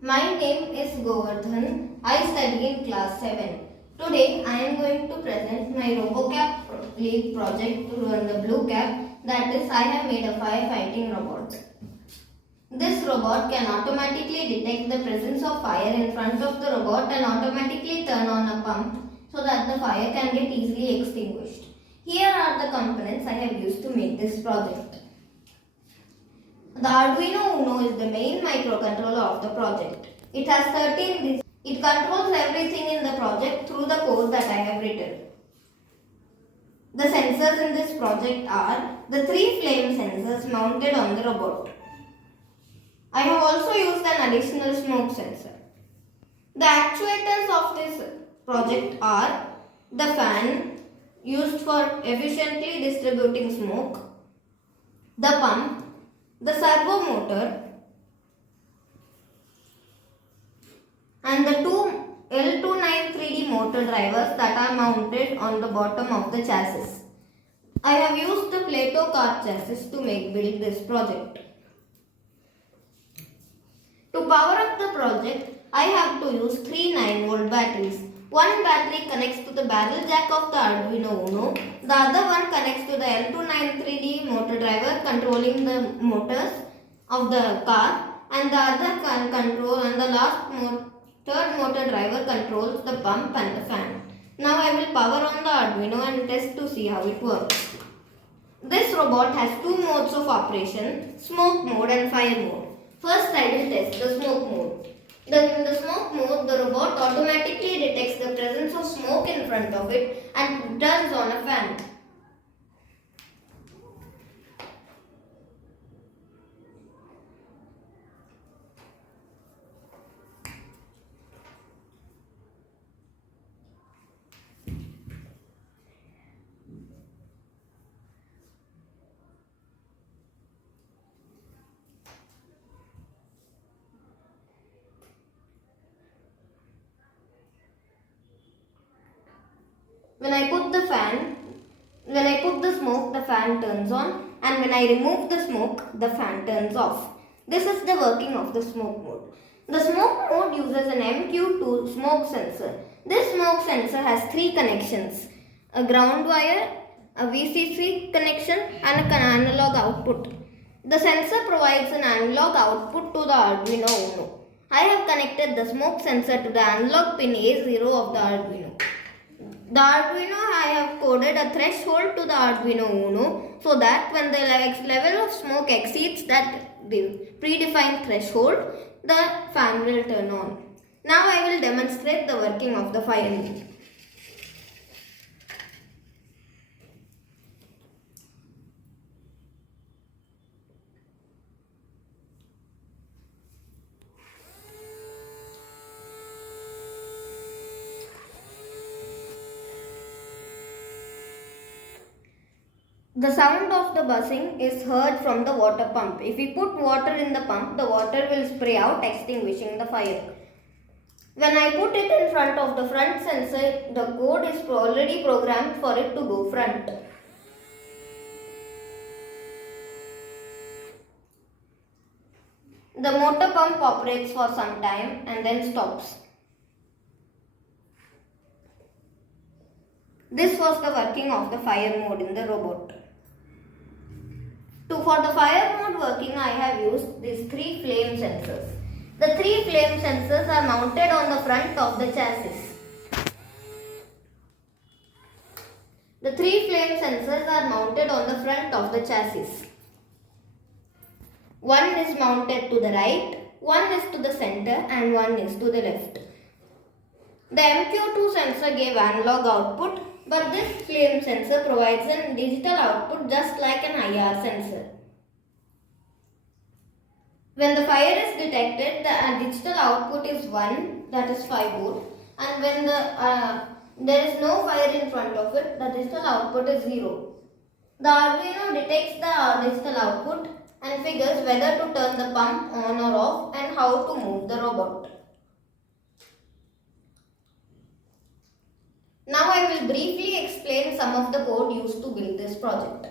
My name is Govardhan. I study in class 7. Today I am going to present my Robocap league project to run the blue cap, that is I have made a firefighting robot. This robot can automatically detect the presence of fire in front of the robot and automatically turn on a pump so that the fire can get easily extinguished. Here are the components I have used to make this project. The Arduino Uno is the main microcontroller of the project. It has 13 bits. It controls everything in the project through the code that I have written. The sensors in this project are the 3 flame sensors mounted on the robot. I have also used an additional smoke sensor. The actuators of this project are the fan used for efficiently distributing smoke, the pump, the servo motor, and the two L293D motor drivers that are mounted on the bottom of the chassis. I have used the Playto car chassis to build this project. To power up the project, I have to use 3 9-volt batteries. One battery connects to the barrel jack of the Arduino Uno. The other one connects to the L293D motor driver controlling the motors of the car, and the other can control, and the third motor driver controls the pump and the fan. Now I will power on the Arduino and test to see how it works. This robot has 2 modes of operation, smoke mode and fire mode. First I will test the smoke mode. In the smoke mode, the robot automatically detects the presence of smoke in front of it and turns on a fan. When I put the smoke, the fan turns on, and when I remove the smoke, the fan turns off. This is the working of the smoke mode. The smoke mode uses an MQ2 smoke sensor. This smoke sensor has 3 connections: a ground wire, a VCC connection, and an analog output. The sensor provides an analog output to the Arduino Uno. I have connected the smoke sensor to the analog pin A0 of the Arduino. The Arduino, I have coded a threshold to the Arduino Uno so that when the level of smoke exceeds that predefined threshold, the fan will turn on. Now I will demonstrate the working of the fire engine. The sound of the buzzing is heard from the water pump. If we put water in the pump, the water will spray out, extinguishing the fire. When I put it in front of the front sensor, the code is already programmed for it to go front. The motor pump operates for some time and then stops. This was the working of the fire mode in the robot. For the fire mode working, I have used these 3 flame sensors. The 3 flame sensors are mounted on the front of the chassis. The 3 flame sensors are mounted on the front of the chassis. One is mounted to the right, one is to the center, and one is to the left. The MQ2 sensor gave analog output, but this flame sensor provides a digital output just like an IR sensor. When the fire is detected, the digital output is 1, that is 5 volt, and when there is no fire in front of it, the digital output is 0. The Arduino detects the digital output and figures whether to turn the pump on or off and how to move the robot. Now I will briefly explain some of the code used to build this project.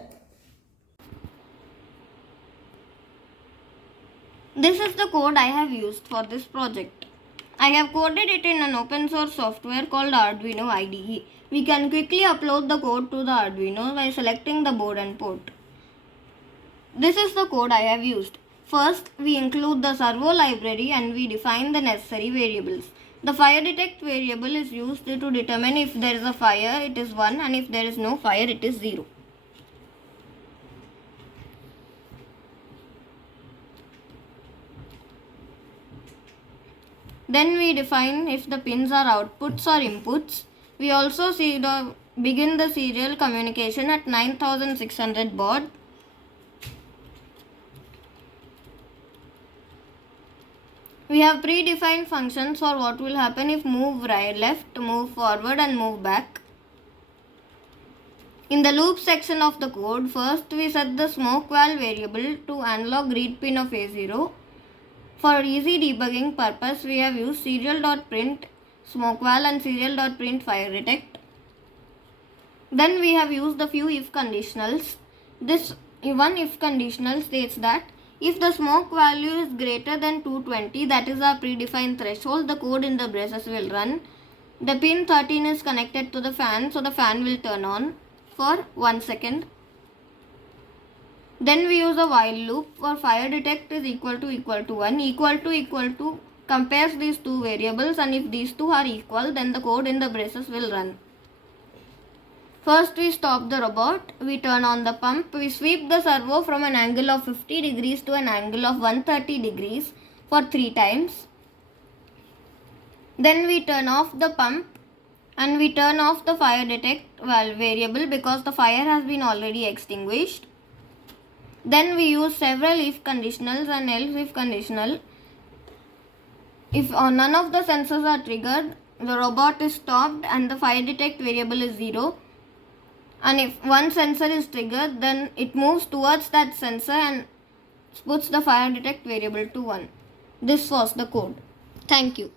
This is the code I have used for this project. I have coded it in an open source software called Arduino IDE. We can quickly upload the code to the Arduino by selecting the board and port. This is the code I have used. First, we include the servo library and we define the necessary variables. The fire detect variable is used to determine if there is a fire, it is 1, and if there is no fire, it is 0. Then we define if the pins are outputs or inputs. We also begin the serial communication at 9600 baud. We have predefined functions for what will happen if move right, left, move forward and move back. In the loop section of the code, first we set the smoke valve variable to analog read pin of A0. For easy debugging purpose, we have used serial.print smoke valve and serial.print fire detect. Then we have used a few if conditionals. This one if conditional states that if the smoke value is greater than 220, that is our predefined threshold, the code in the braces will run. The pin 13 is connected to the fan, so the fan will turn on for 1 second. Then we use a while loop for fire detect is equal to 1, equal to compares these two variables, and if these two are equal, then the code in the braces will run. First we stop the robot, we turn on the pump, we sweep the servo from an angle of 50 degrees to an angle of 130 degrees for 3 times. Then we turn off the pump and we turn off the fire detect valve variable because the fire has been already extinguished. Then we use several if conditionals and else if conditional. If none of the sensors are triggered, the robot is stopped and the fire detect variable is 0. And if one sensor is triggered, then it moves towards that sensor and puts the fire detect variable to 1. This was the code. Thank you.